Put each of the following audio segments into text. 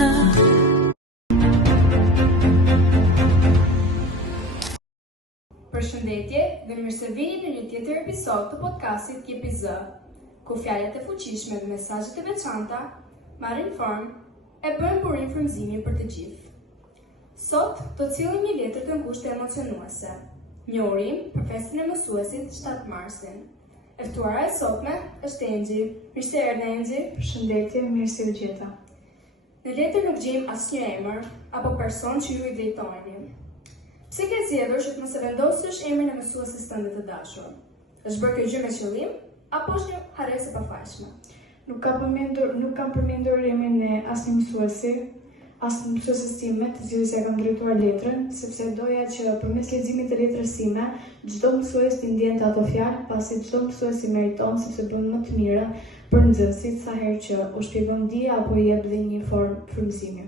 të. Përshëndetje dhe mirë se vini në një tjetër episod të podcastit Jepi Z, ku fjalët e fuqishme dhe mesazhet e veçanta marrin formë e bëjnë burim frymëzimi për të gjithë. Sot do të cilëm një letër të ngushtë e emocionuese, një urim për festën e mësuesit 7 marsin. E ftuara e sotme është Engji. Mirë se erdhe Engji. Përshëndetje, mirë se u gjeta. Në letër nuk gjejmë asnjë emër apo person që ju i drejtoheni. Pse ke zgjedhur që të mos e vendosësh emrin e mësuesit tënd të dashur? Është bërë kjo gjë me qëllim apo është një harresë e pafajshme? Nuk kam përmendur emrin e asnjë mësuesi, as mësuesës time, të cilës ja kam drejtuar letrën, sepse doja që përmes leximit të letrës sime, çdo mësues të ndjente ato fjalë, pasi çdo mësues i meriton sepse bën më të mira për nxënësit sa herë që u shpjegon dia apo i jep dhe një formë frymëzimi.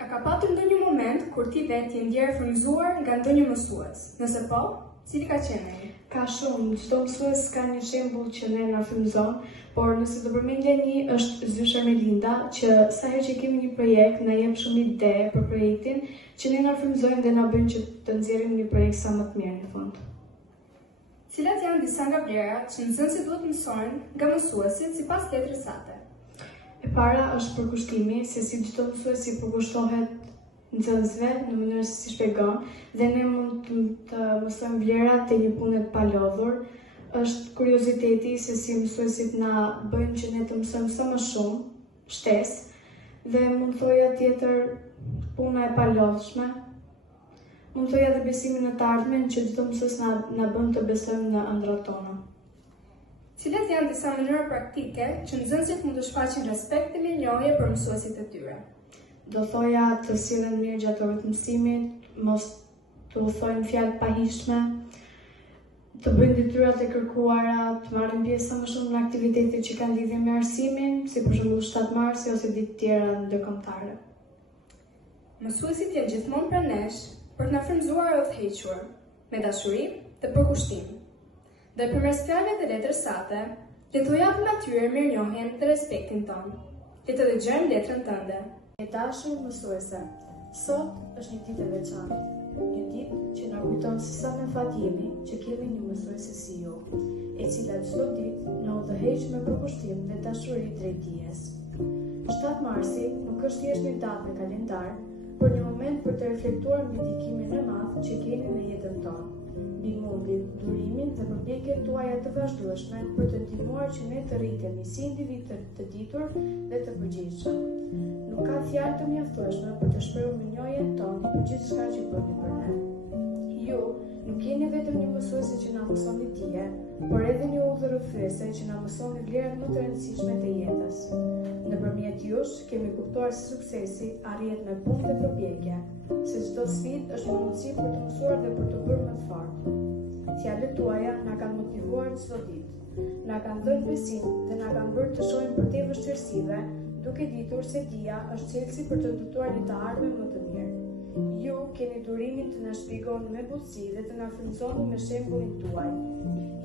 A ka patur ndonjë moment kur ti vetë je ndjerë frymëzuar nga ndonjë mësues? Nëse po, cili ka qenë ai? Ka shumë, çdo mësues ka një shembull që ne na frymëzon, por nëse do përmendja një është Zysha Melinda, që sa herë që kemi një projekt na jep shumë ide për projektin, që ne na frymëzojnë dhe na bëjnë që të nxjerrim një projekt sa më të mirë në fund. Cilat janë disa nga vlerat që nxënësit duhet mësojnë nga mësuesit sipas letrës sate? E para është përkushtimi, se si çdo mësues i përkushtohet nxënësve në mënyrë se si shpjegon, dhe ne mund të mësojmë vlerat të një pune të palodhur. Është kurioziteti se si mësuesit na bëjnë që ne të mësojmë sa më shumë, shtesë, dhe mund thoja tjetër puna e palodhshme. Mund thoja dhe besimin në të ardhmen që çdo mësues na bën të besojmë në ëndrat tona. Cilat janë disa mënyra praktike që nxënësit mund të shfaqin respekt dhe mirënjohje për mësuesit e tyre? Do thoja të sillen mirë gjatë orës mësimit, mos të u thojnë fjalë pahishme, të bëjnë detyrat e kërkuara, të marrin pjesë sa më shumë në aktivitetet që kanë lidhje me arsimin, si për shembull 7 marsi ose ditë tjera ndërkombëtare. Mësuesit janë gjithmonë pranë nesh për të na frymëzuar o të hequr, me dashuri dhe përkushtim. Dhe përmes fjalëve të letrës sate, le t'u japim atyre mirënjohjen dhe respektin tonë. Le të dëgjojmë letrën tënde. E dashur mësuese, sot është një ditë e veçantë, një ditë që na kujton se sa në fat jemi që kemi një mësuese si ju, e cila çdo ditë na udhëheq me përkushtim dhe dashuri drejt dijes. 7 marsi nuk është thjesht një datë në kalendar, por një moment për të reflektuar mbi ndikimin e madh që keni në jetën tonë, mbi mundin, durimin dhe përpjekjet tuaja të vazhdueshme për të ndihmuar që ne të rritemi si individ të ditur dhe të përgjegjshëm. Nuk ka fjalë të mjaftueshme për të shprehur mirënjohjen tonë për gjithçka që bëni për ne. Ju nuk jeni vetëm një mësuese që na mësoni dije, por edhe një udhërrëfyese që na mësoni vlerat më të rëndësishme të jetës. Nëpërmjet jush kemi kuptuar se suksesi arrihet me punë dhe përpjekje, se çdo sfidë është një mundësi për të mësuar dhe për të bërë më të fortë. Fjalët tuaja na kanë motivuar çdo ditë, na kanë dhënë besim dhe na kanë bërë të shohim përtej vështirësive, duke ditur se dija është çelësi për të ndërtuar një të ardhmen më të mirë. Ju keni durimin të na shpjegoni me butësi dhe të na frymëzoni me shembullin tuaj.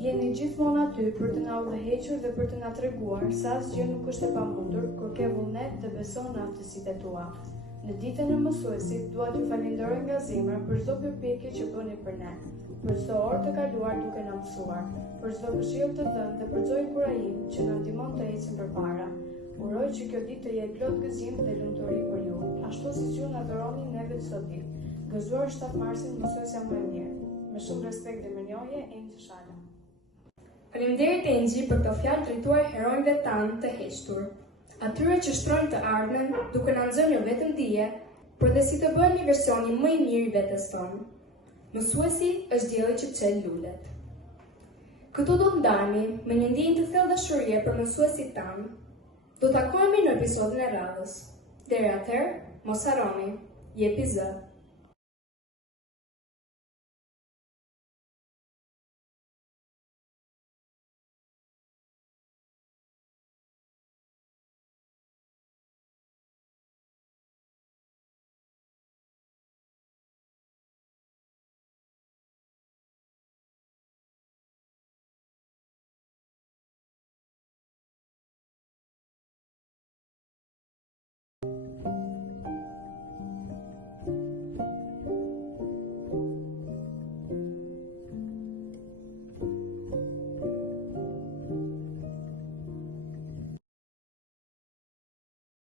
Jeni gjithmonë aty për të na udhëhequr dhe për të na treguar se asgjë nuk është e pamundur kur ke vullnet dhe beson në aftësitë tua. Në ditën e mësuesit dua t'ju falenderoj nga zemra për çdo përpjekje që bëni për ne, për çdo orë të kaluar duke na mësuar, për çdo këshill të dhënë dhe për çdo inkurajim që na ndihmon të ecim përpara. Uroj që kjo ditë të jetë plot gëzim dhe lumturi për ju, ashtu siç ju na dhuroni neve çdo ditë. Gëzuar 7 marsin mësuesja më e mirë. Me shumë respekt dhe mirënjohje, Engji Shala. Faleminderit Engji për këto fjalë drejtuar heronjve tanë të heqtur. Atyre që shtrojnë të ardhmen duke na nxjerrë jo vetëm dije, por dhe si të bëhen një versioni më i mirë i vetes tonë. Mësuesi është dielli që çel lulet. Këtu do të ndahemi me një ndjenjë të thellë dashurie për mësuesit tanë. Do takohemi në episodin e radhës. Deri atëherë, mos harroni, jepi Z.